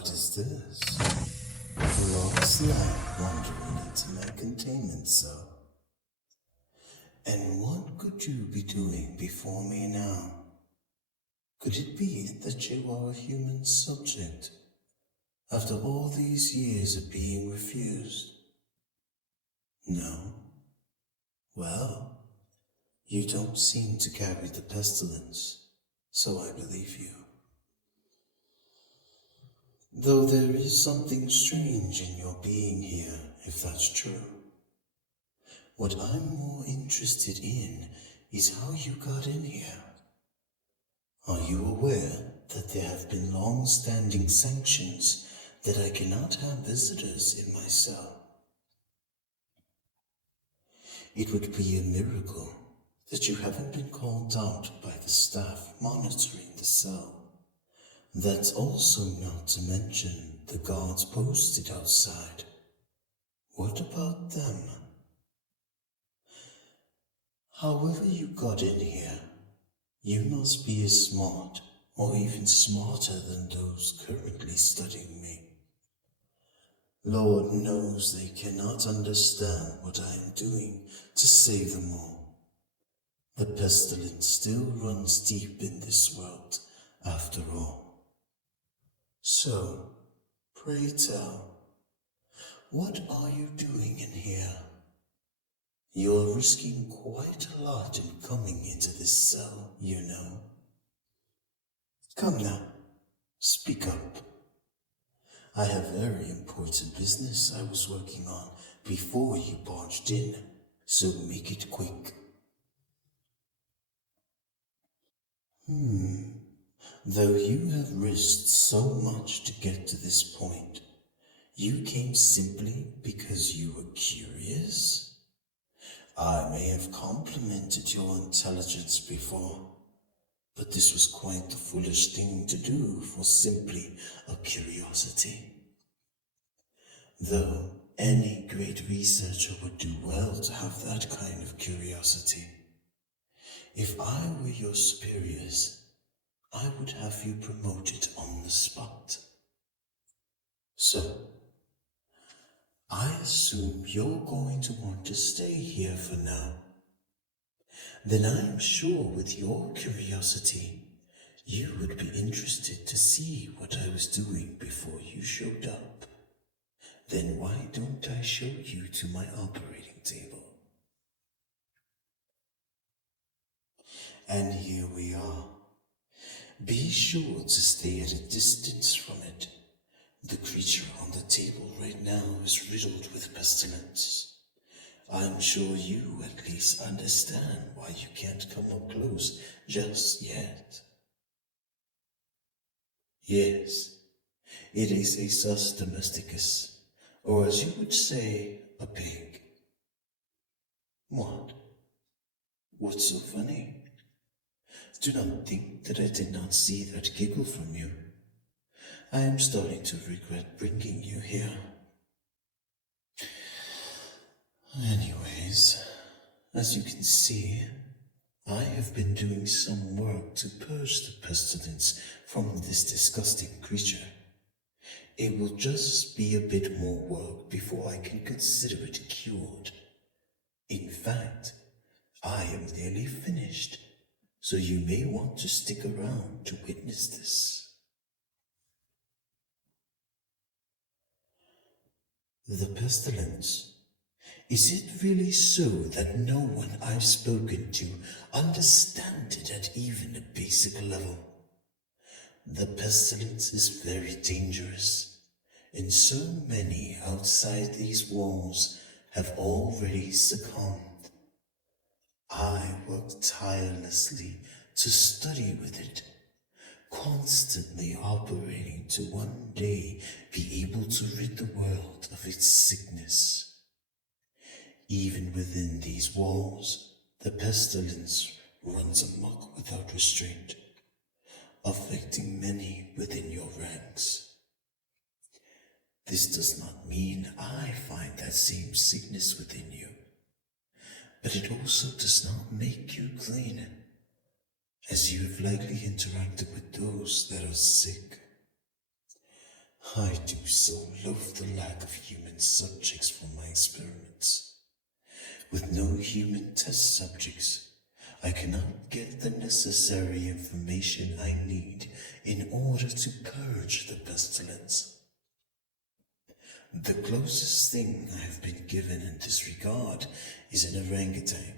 What is this? Looks like wandering into my containment cell. And what could you be doing before me now? Could it be that you are a human subject, after all these years of being refused? No? Well, you don't seem to carry the pestilence, so I believe you. Though there is something strange in your being here, if that's true. What I'm more interested in is how you got in here. Are you aware that there have been long-standing sanctions that I cannot have visitors in my cell? It would be a miracle that you haven't been called out by the staff monitoring the cell. That's also not to mention the guards posted outside. What about them? However you got in here, you must be as smart, or even smarter than those currently studying me. Lord knows they cannot understand what I am doing to save them all. The pestilence still runs deep in this world, after all. So, pray tell, what are you doing in here? You're risking quite a lot in coming into this cell, you know. Come now, speak up. I have very important business I was working on before you barged in, so make it quick. Though you have risked so much to get to this point, you came simply because you were curious? I may have complimented your intelligence before, but this was quite the foolish thing to do for simply a curiosity. Though any great researcher would do well to have that kind of curiosity. If I were your superiors, I would have you promoted on the spot. So, I assume you're going to want to stay here for now. Then I'm sure with your curiosity, you would be interested to see what I was doing before you showed up. Then why don't I show you to my operating table? And here we are. Be sure to stay at a distance from it. The creature on the table right now is riddled with pestilence. I'm sure you at least understand why you can't come up close just yet. Yes, it is a sus domesticus, or as you would say, a pig. What? What's so funny? Do not think that I did not see that giggle from you. I am starting to regret bringing you here. Anyways, as you can see, I have been doing some work to purge the pestilence from this disgusting creature. It will just be a bit more work before I can consider it cured. In fact, I am nearly finished, so you may want to stick around to witness this. The pestilence. Is it really so that no one I've spoken to understands it at even a basic level? The pestilence is very dangerous, and so many outside these walls have already succumbed. I worked tirelessly to study with it, constantly operating to one day be able to rid the world of its sickness. Even within these walls, the pestilence runs amok without restraint, affecting many within your ranks. This does not mean I find that same sickness within you, but it also does not make you clean, as you have likely interacted with those that are sick. I do so loathe the lack of human subjects for my experiments. With no human test subjects, I cannot get the necessary information I need in order to purge the pestilence. The closest thing I have been given in this regard is an orangutan.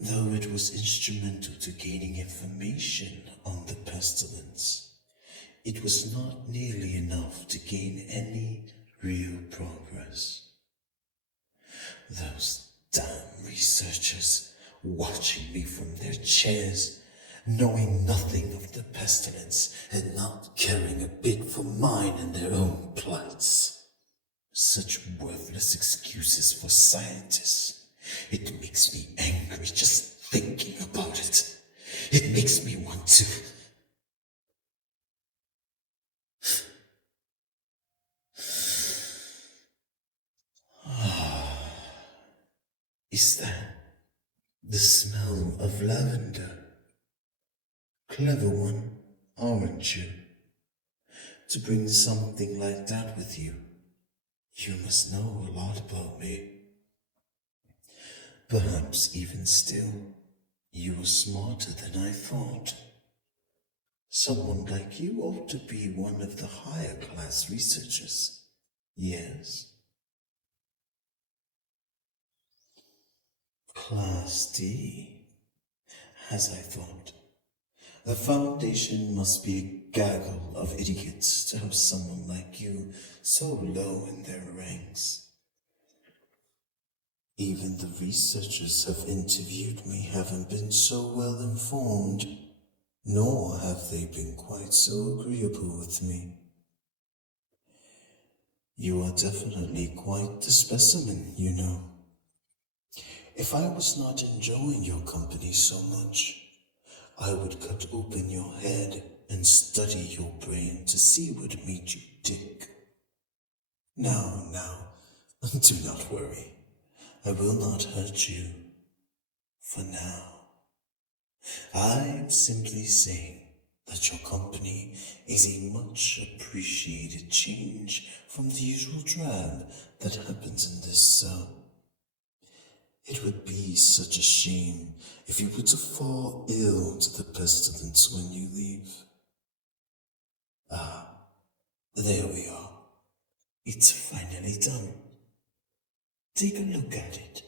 Though it was instrumental to gaining information on the pestilence, it was not nearly enough to gain any real progress. Those damn researchers watching me from their chairs, knowing nothing of the pestilence and not caring a bit for mine and their own plights. Such worthless excuses for scientists. It makes me angry just thinking about it. It makes me want to... Is that the smell of lavender? Clever one, aren't you? To bring something like that with you, you must know a lot about me. Perhaps even still, you are smarter than I thought. Someone like you ought to be one of the higher class researchers, yes? Class D, as I thought. The Foundation must be a gaggle of idiots to have someone like you so low in their ranks. Even the researchers who have interviewed me haven't been so well informed, nor have they been quite so agreeable with me. You are definitely quite the specimen, you know. If I was not enjoying your company so much, I would cut open your head and study your brain to see what made you tick. Now, do not worry. I will not hurt you. For now. I am simply saying that your company is a much appreciated change from the usual drab that happens in this cell. It would be such a shame if you were to fall ill to the pestilence when you leave. Ah, there we are. It's finally done. Take a look at it.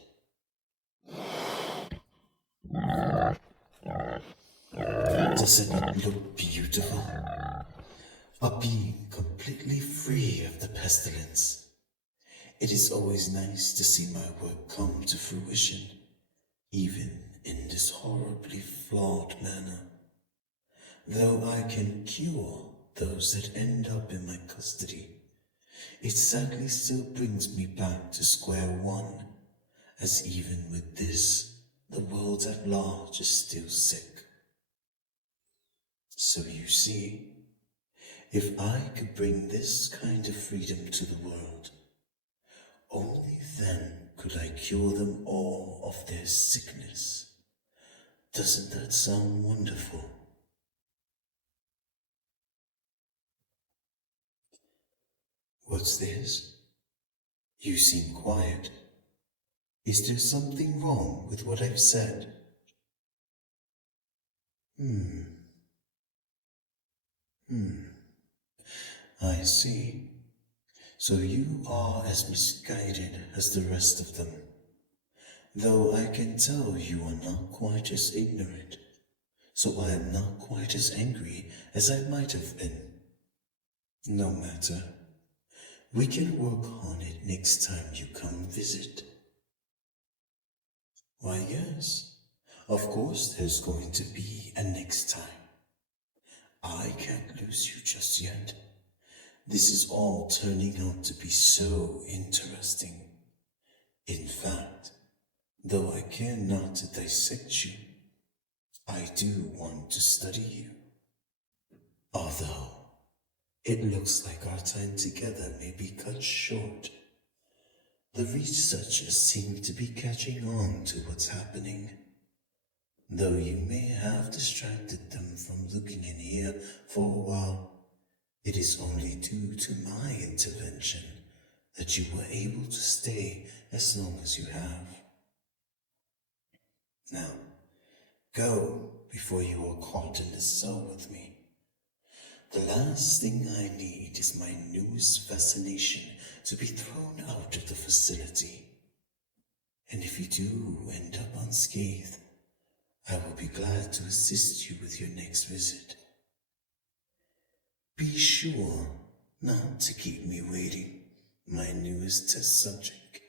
Does it not look beautiful? A being completely free of the pestilence. It is always nice to see my work come to fruition, even in this horribly flawed manner. Though I can cure those that end up in my custody, it sadly still brings me back to square one, as even with this, the world at large is still sick. So you see, if I could bring this kind of freedom to the world, only then could I cure them all of their sickness. Doesn't that sound wonderful? What's this? You seem quiet. Is there something wrong with what I've said? I see. So you are as misguided as the rest of them. Though I can tell you are not quite as ignorant, so I am not quite as angry as I might have been. No matter. We can work on it next time you come visit. Why, yes. Of course there's going to be a next time. I can't lose you just yet. This is all turning out to be so interesting. In fact, though I care not to dissect you, I do want to study you. Although, it looks like our time together may be cut short. The researchers seem to be catching on to what's happening, though you may have distracted them from looking in here for a while. It is only due to my intervention that you were able to stay as long as you have. Now, go before you are caught in the cell with me. The last thing I need is my newest fascination to be thrown out of the facility. And if you do end up unscathed, I will be glad to assist you with your next visit. Be sure not to keep me waiting, my newest test subject.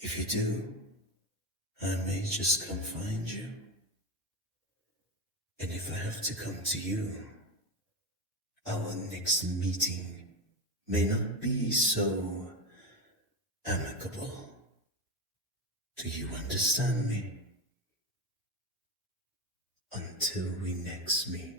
If you do, I may just come find you. And if I have to come to you, our next meeting may not be so amicable. Do you understand me? Until we next meet.